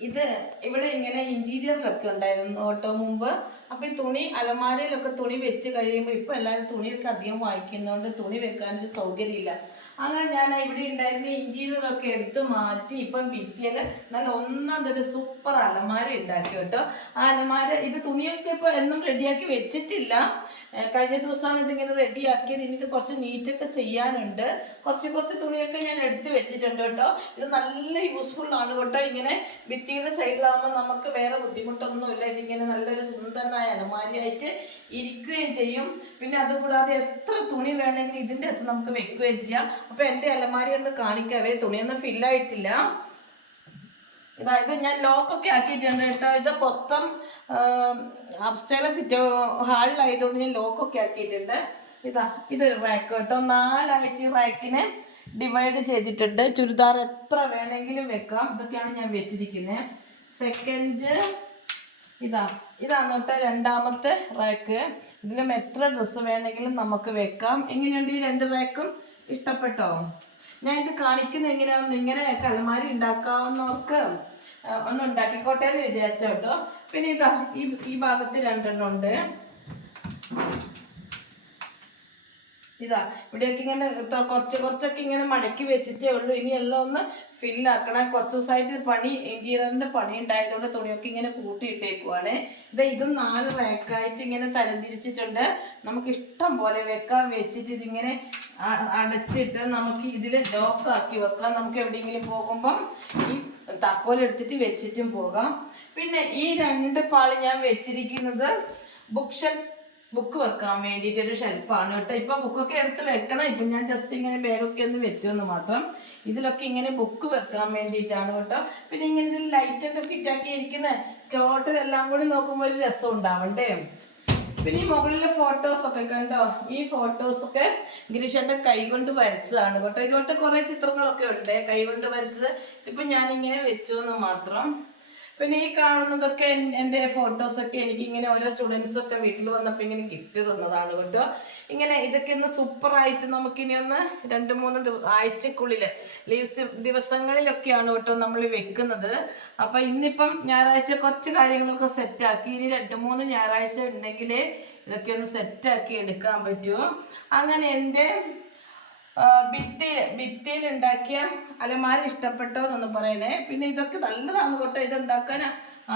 ഇത് ഇവിടെ ഇങ്ങനെ ഇന്റീരിയറിലൊക്കെ ഉണ്ടായിരുന്നു. ഓട്ടോ മുമ്പ്. അപ്പൊ ഈ തുണി അലമാരയിലൊക്കെ തുണി വെച്ച് കഴിയുമ്പോൾ ഇപ്പൊ എല്ലാവരും തുണിയൊക്കെ അധികം വായിക്കുന്നതുകൊണ്ട് തുണി വെക്കാനൊരു സൗകര്യമില്ല. അങ്ങനെ ഞാൻ ഇവിടെ ഉണ്ടായിരുന്ന ഇന്റീരിയറൊക്കെ എടുത്ത് മാറ്റി ഇപ്പം ഭിത്തിയിൽ നല്ല ഒന്നാമതൊരു തരം സൂപ്പർ അലമാര ഉണ്ടാക്കി കേട്ടോ. ആ അലമാര ഇത് തുണിയൊക്കെ ഇപ്പൊ എന്നും റെഡിയാക്കി വെച്ചിട്ടില്ല. കഴിഞ്ഞ ദിവസമാണ് ഇതിങ്ങനെ റെഡിയാക്കിയത് ഇനി ഇത് കുറച്ച് നീറ്റൊക്കെ ചെയ്യാനുണ്ട്. കുറച്ച് കുറച്ച് തുണിയൊക്കെ ഞാൻ എടുത്ത് വെച്ചിട്ടുണ്ട് കേട്ടോ. ഇത് നല്ല യൂസ്ഫുൾ ആണ് കേട്ടോ ഇങ്ങനെ ഭിത്തിയുടെ സൈഡിലാകുമ്പോൾ നമുക്ക് വേറെ ബുദ്ധിമുട്ടൊന്നുമില്ല. ഇതിങ്ങനെ നല്ലൊരു സുന്ദരനായ അലമാരിയായിട്ട് ഇരിക്കുകയും ചെയ്യും. പിന്നെ അതുകൂടാതെ എത്ര തുണി വേണമെങ്കിലും ഇതിന്റെ അകത്ത് നമുക്ക് വെക്കുകയും ചെയ്യാം. അപ്പോൾ എന്റെ അലമാരി ഒന്ന് കാണിക്കാവേ തുണിയൊന്നും ഫില്ലായിട്ടില്ല ഇത് ഞാൻ ലോക്കൊക്കെ ആക്കിയിട്ടുണ്ട് കേട്ടോ. ഇത് മൊത്തം അപ്സ്റ്റേല സിറ്റ് ഹാളിലായതുകൊണ്ട് ഞാൻ ലോക്കൊക്കെ ആക്കിയിട്ടുണ്ട്. ഇതാ ഇതൊരു റാക്ക് കേട്ടോ. നാലായിട്ട് റാക്കിനെ ഡിവൈഡ് ചെയ്തിട്ടുണ്ട് ചുരിദാർ എത്ര വേണമെങ്കിലും വെക്കാം. ഇതൊക്കെയാണ് ഞാൻ വെച്ചിരിക്കുന്നത് സെക്കൻഡ് ഇതാ ഇതാണ് കേട്ടോ രണ്ടാമത്തെ റാക്ക് ഇതിലും എത്ര ഡ്രസ്സ് വേണമെങ്കിലും നമുക്ക് വെക്കാം. എങ്ങനെയുണ്ട് ഈ രണ്ട് റാക്കും ഇഷ്ടപ്പെട്ടോ? ഞാൻ ഇത് കാണിക്കുന്നത് എങ്ങനെയാണെന്ന് ഇങ്ങനെ കലമാരി ഉണ്ടാക്കാവുന്നവർക്ക് ഒന്ന് ഉണ്ടാക്കിക്കോട്ടെ എന്ന് വിചാരിച്ചോട്ടോ പിന്നെ ഇതാ ഈ ഈ ഭാഗത്ത് രണ്ടെണ്ണം ഉണ്ട്. ഇതാ ഇവിടെയൊക്കെ ഇങ്ങനെ കുറച്ച് കുറച്ചൊക്കെ ഇങ്ങനെ മടക്കി വെച്ചിട്ടേ ഉള്ളൂ. ഇനി എല്ലാം ഒന്ന് ഫില്ലാക്കണം കുറച്ച് ദിവസമായിട്ട് പണി ഇന്റീരിയറിന്റെ പണി ഉണ്ടായതുകൊണ്ട് തുണിയൊക്കെ ഇങ്ങനെ കൂട്ടിയിട്ടേക്കുവാണ്. ഇത് ഇതും നാല് റാക്കായിട്ട് ഇങ്ങനെ തരംതിരിച്ചിട്ടുണ്ട്. നമുക്ക് ഇഷ്ടം പോലെ വെക്കാൻ വെച്ചിട്ട് ഇതിങ്ങനെ അടച്ചിട്ട് നമുക്ക് ഇതിൽ ലോക്കാക്കി വെക്കാം. നമുക്ക് എവിടെയെങ്കിലും പോകുമ്പം ഈ തക്കോലെടുത്തിട്ട് വെച്ചിട്ടും പോകാം. പിന്നെ ഈ രണ്ട് പാൾ ഞാൻ വെച്ചിരിക്കുന്നത് ബുക്ക് ഷെൽഫ് ബുക്ക് വെക്കാൻ വേണ്ടിയിട്ട് ഒരു ഷെൽഫാണ് കേട്ടോ. ഇപ്പൊ ബുക്കൊക്കെ എടുത്ത് വെക്കണം. ഇപ്പൊ ഞാൻ ജസ്റ്റ് ഇങ്ങനെ ബാഗൊക്കെ ഒന്ന് വെച്ചു എന്ന് മാത്രം. ഇതിലൊക്കെ ഇങ്ങനെ ബുക്ക് വെക്കാൻ വേണ്ടിയിട്ടാണ് കേട്ടോ. പിന്നെ ഇങ്ങനെ ഇതിൽ ലൈറ്റ് ഒക്കെ ഫിറ്റ് ആക്കി ഇരിക്കുന്ന ടോട്ടൽ എല്ലാം കൂടി നോക്കുമ്പോൾ ഒരു രസം ഉണ്ടാവണ്ടേ പിന്നെ ഈ മുകളിലെ ഫോട്ടോസ് ഒക്കെ കണ്ടോ? ഈ ഫോട്ടോസ് ഒക്കെ ഗിരീഷന്റെ കൈകൊണ്ട് വരച്ചതാണ് കേട്ടോ. ഇതുപോലത്തെ കുറെ ചിത്രങ്ങളൊക്കെ ഉണ്ട് കൈകൊണ്ട് വരച്ചത്. ഇപ്പൊ ഞാൻ ഇങ്ങനെ വെച്ചു എന്ന് മാത്രം. പിന്നെ ഈ കാണുന്നതൊക്കെ എൻ- എന്റെ ഫോട്ടോസൊക്കെ എനിക്ക് ഇങ്ങനെ ഓരോ സ്റ്റുഡൻസ് ഒക്കെ വീട്ടിൽ വന്നപ്പോൾ ഇങ്ങനെ ഗിഫ്റ്റ് തന്നതാണ് കേട്ടോ. ഇങ്ങനെ ഇതൊക്കെ ഒന്ന് സൂപ്പറായിട്ട് നമുക്കിനി ഒന്ന് രണ്ട് മൂന്ന് ആഴ്ചക്കുള്ളിൽ ലീവ്സ് ദിവസങ്ങളിലൊക്കെയാണ് കേട്ടോ നമ്മൾ വെക്കുന്നത്. അപ്പം ഇന്നിപ്പം ഞായറാഴ്ച കുറച്ച് കാര്യങ്ങളൊക്കെ സെറ്റാക്കി ഇനി രണ്ട് മൂന്ന് ഞായറാഴ്ച ഉണ്ടെങ്കിൽ ഇതൊക്കെ ഒന്ന് സെറ്റാക്കി എടുക്കാൻ പറ്റൂ. അങ്ങനെ എന്റെ ഭിത്തിയിൽ ഭിത്തിയിൽ ഉണ്ടാക്കിയ അലമാര ഇഷ്ടപ്പെട്ടോ എന്നൊന്ന് പറയണേ. പിന്നെ ഇതൊക്കെ നല്ലതാണ് കേട്ടോ. ഇത് ഉണ്ടാക്കാൻ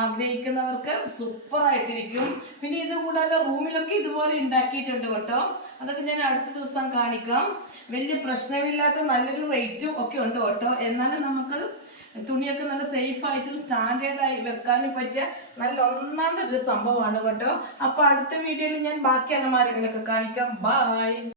ആഗ്രഹിക്കുന്നവർക്ക് സൂപ്പർ ആയിട്ടിരിക്കും പിന്നെ ഇത് കൂടാതെ റൂമിലൊക്കെ ഇതുപോലെ ഉണ്ടാക്കിയിട്ടുണ്ട് കേട്ടോ. അതൊക്കെ ഞാൻ അടുത്ത ദിവസം കാണിക്കാം. വലിയ പ്രശ്നമില്ലാത്ത നല്ലൊരു റേറ്റും ഒക്കെ ഉണ്ട് കേട്ടോ. എന്നാലും നമുക്ക് തുണിയൊക്കെ നല്ല സേഫ് ആയിട്ടും സ്റ്റാൻഡേർഡായി വെക്കാനും പറ്റിയ നല്ല ഒന്നാമത്തെ ഒരു സംഭവമാണ് കേട്ടോ. അപ്പോൾ അടുത്ത വീഡിയോയിൽ ഞാൻ ബാക്കി അലമാരകളൊക്കെ കാണിക്കാം. ബായ്